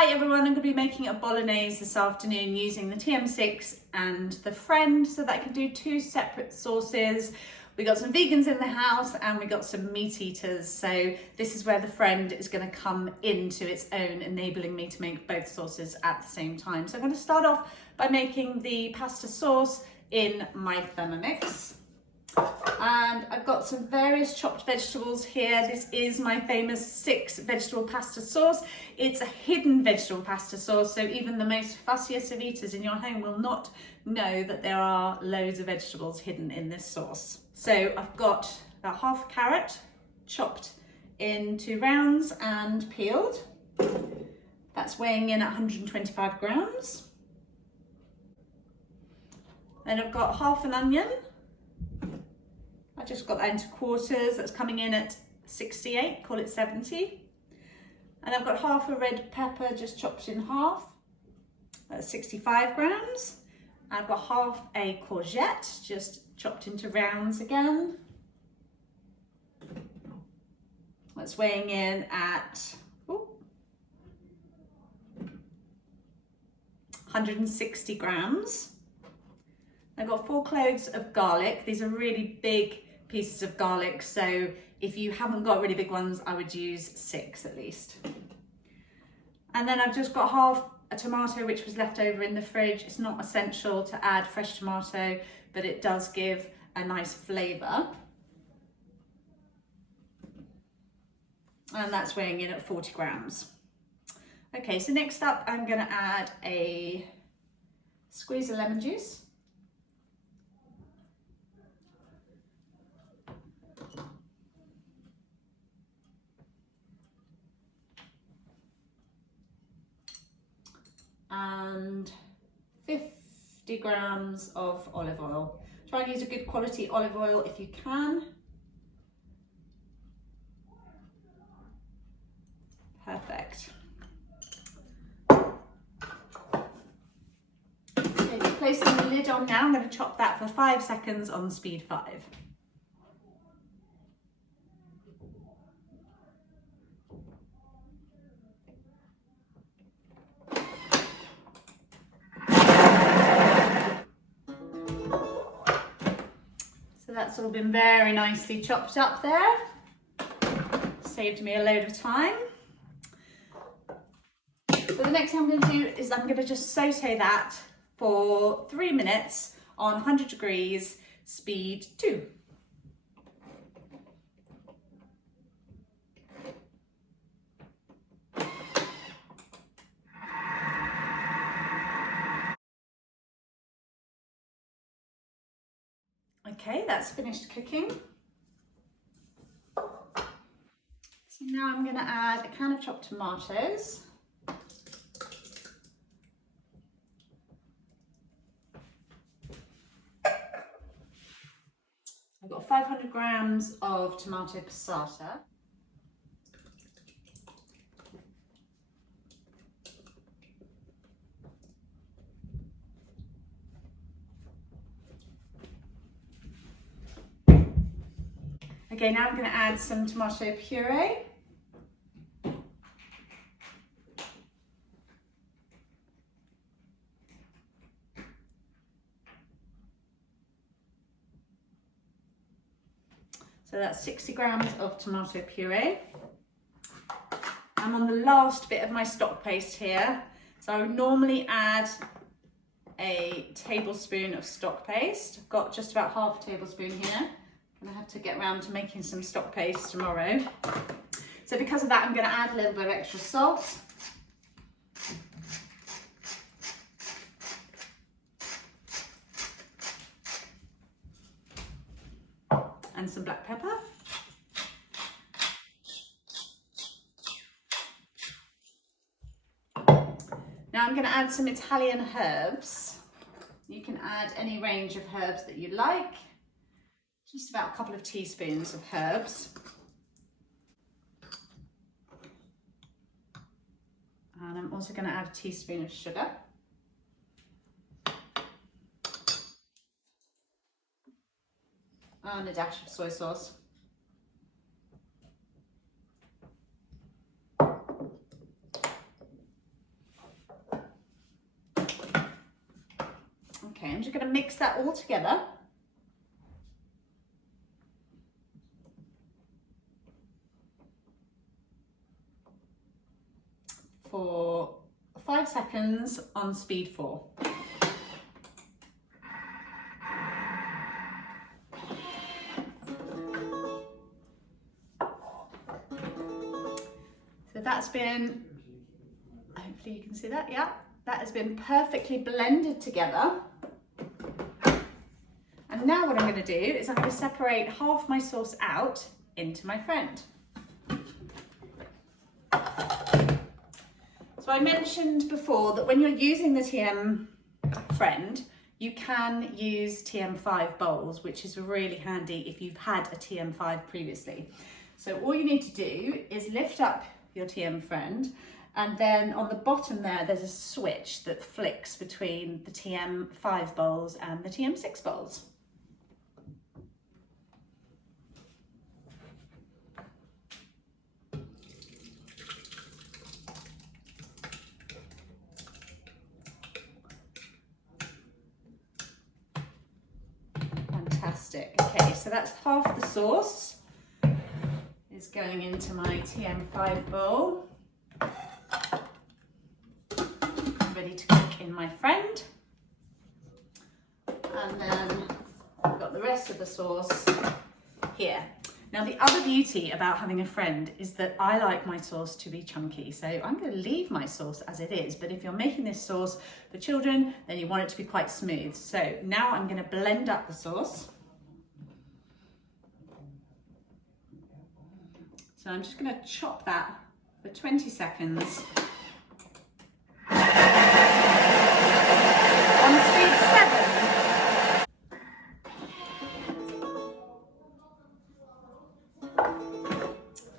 Hi everyone, I'm going to be making a bolognese this afternoon using the TM6 and the Friend so that I can do two separate sauces. We got some vegans in the house and we got some meat eaters, so this is where the Friend is going to come into its own, enabling me to make both sauces at the same time. So I'm going to start off by making the pasta sauce in my Thermomix. And I've got some various chopped vegetables here. This is my famous 6 vegetable pasta sauce. It's a hidden vegetable pasta sauce, so even the most fussiest of eaters in your home will not know that there are loads of vegetables hidden in this sauce. So I've got about half a carrot chopped into rounds and peeled. That's weighing in at 125 grams. Then I've got half an onion. I just got that into quarters. That's coming in at 68, call it 70. And I've got half a red pepper just chopped in half. That's 65 grams. I've got half a courgette just chopped into rounds again. That's weighing in at 160 grams. I've got 4 cloves of garlic. These are really big pieces of garlic, so if you haven't got really big ones, I would use 6 at least. And then I've just got half a tomato which was left over in the fridge. It's not essential to add fresh tomato, but it does give a nice flavour. And that's weighing in at 40 grams. Okay, so next up I'm going to add a squeeze of lemon juice. And 50 grams of olive oil. Try and use a good quality olive oil if you can. Perfect. Okay, just placing the lid on now. I'm going to chop that for 5 seconds on speed 5. So that's all been very nicely chopped up there. Saved me a load of time. So the next thing I'm going to do is I'm going to just saute that for 3 minutes on 100 degrees, speed 2. Okay, that's finished cooking. So now I'm going to add a can of chopped tomatoes. I've got 500 grams of tomato passata. Okay, now I'm going to add some tomato puree. So that's 60 grams of tomato puree. I'm on the last bit of my stock paste here. So I would normally add a tablespoon of stock paste. I've got just about half a tablespoon here. I'm going to have to get around to making some stock paste tomorrow. So because of that, I'm going to add a little bit of extra salt. And some black pepper. Now I'm going to add some Italian herbs. You can add any range of herbs that you like. Just about a couple of teaspoons of herbs. And I'm also going to add a teaspoon of sugar. And a dash of soy sauce. Okay, I'm just going to mix that all together. For 5 seconds on speed 4. So that's been, hopefully you can see that, yeah, that has been perfectly blended together. And now what I'm going to do is I'm going to separate half my sauce out into my friend. So I mentioned before that when you're using the TM friend, you can use TM5 bowls, which is really handy if you've had a TM5 previously. So all you need to do is lift up your TM friend, and then on the bottom there's a switch that flicks between the TM5 bowls and the TM6 bowls. Fantastic. Okay, so that's half the sauce is going into my TM5 bowl. Ready to cook in my friend. And then I've got the rest of the sauce here. Now the other beauty about having a friend is that I like my sauce to be chunky, so I'm going to leave my sauce as it is, but if you're making this sauce for children, then you want it to be quite smooth. So now I'm going to blend up the sauce. So I'm just going to chop that for 20 seconds. On speed 7.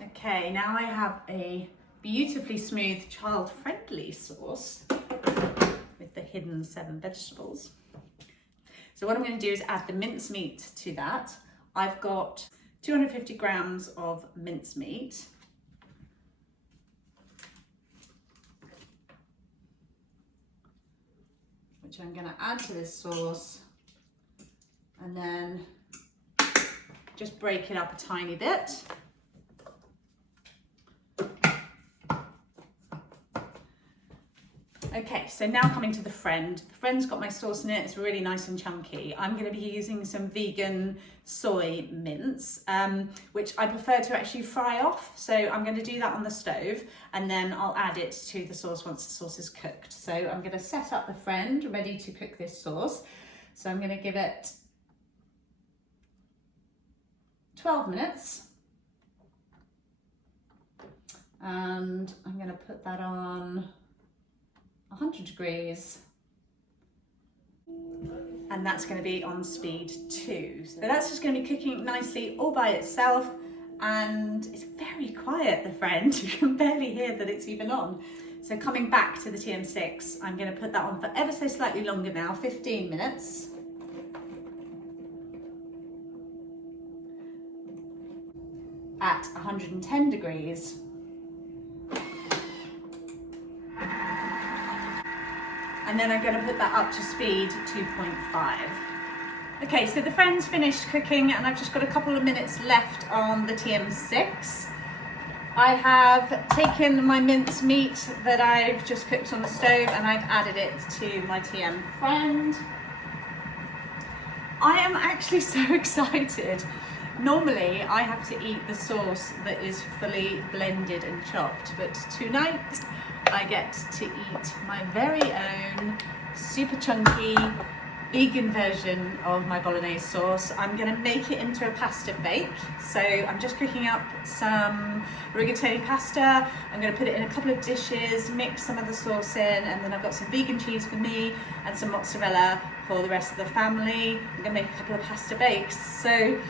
Okay, now I have a beautifully smooth child-friendly sauce with the hidden 7 vegetables. So what I'm going to do is add the mincemeat to that. I've got 250 grams of mincemeat. Which I'm going to add to this sauce, and then just break it up a tiny bit. Okay, so now coming to the friend. The friend's got my sauce in it, it's really nice and chunky. I'm going to be using some vegan soy mince, which I prefer to actually fry off. So I'm going to do that on the stove, and then I'll add it to the sauce once the sauce is cooked. So I'm going to set up the friend ready to cook this sauce. So I'm going to give it 12 minutes. And I'm going to put that on 100 degrees, and that's going to be on speed 2. So that's just going to be cooking nicely all by itself, and it's very quiet, the friend. You can barely hear that it's even on. So coming back to the TM6, I'm going to put that on for ever so slightly longer now, 15 minutes. At 110 degrees. And then I'm going to put that up to speed 2.5. Okay, so the friend's finished cooking, and I've just got a couple of minutes left on the TM6. I have taken my mince meat that I've just cooked on the stove, and I've added it to my TM friend. I am actually so excited. Normally I have to eat the sauce that is fully blended and chopped, but tonight I get to eat my very own super chunky vegan version of my bolognese sauce. I'm going to make it into a pasta bake. So I'm just cooking up some rigatoni pasta. I'm going to put it in a couple of dishes, mix some of the sauce in, and then I've got some vegan cheese for me and some mozzarella for the rest of the family. I'm going to make a couple of pasta bakes. So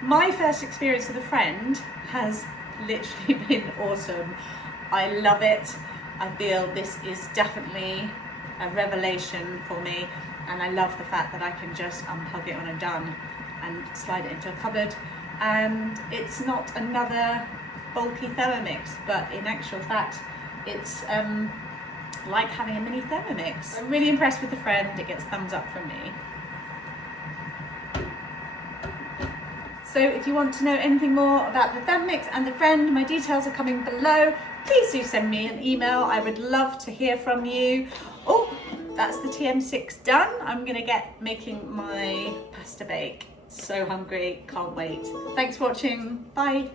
my first experience with a friend has literally been awesome. I love it. I feel this is definitely a revelation for me, and I love the fact that I can just unplug it when I'm done and slide it into a cupboard, and it's not another bulky Thermomix, but in actual fact it's like having a mini Thermomix. I'm really impressed with the friend, it gets thumbs up from me. So if you want to know anything more about the Thermomix and the friend, my details are coming below. Please do send me an email, I would love to hear from you. Oh, that's the TM6 done. I'm gonna get making my pasta bake. So hungry, can't wait. Thanks for watching, bye.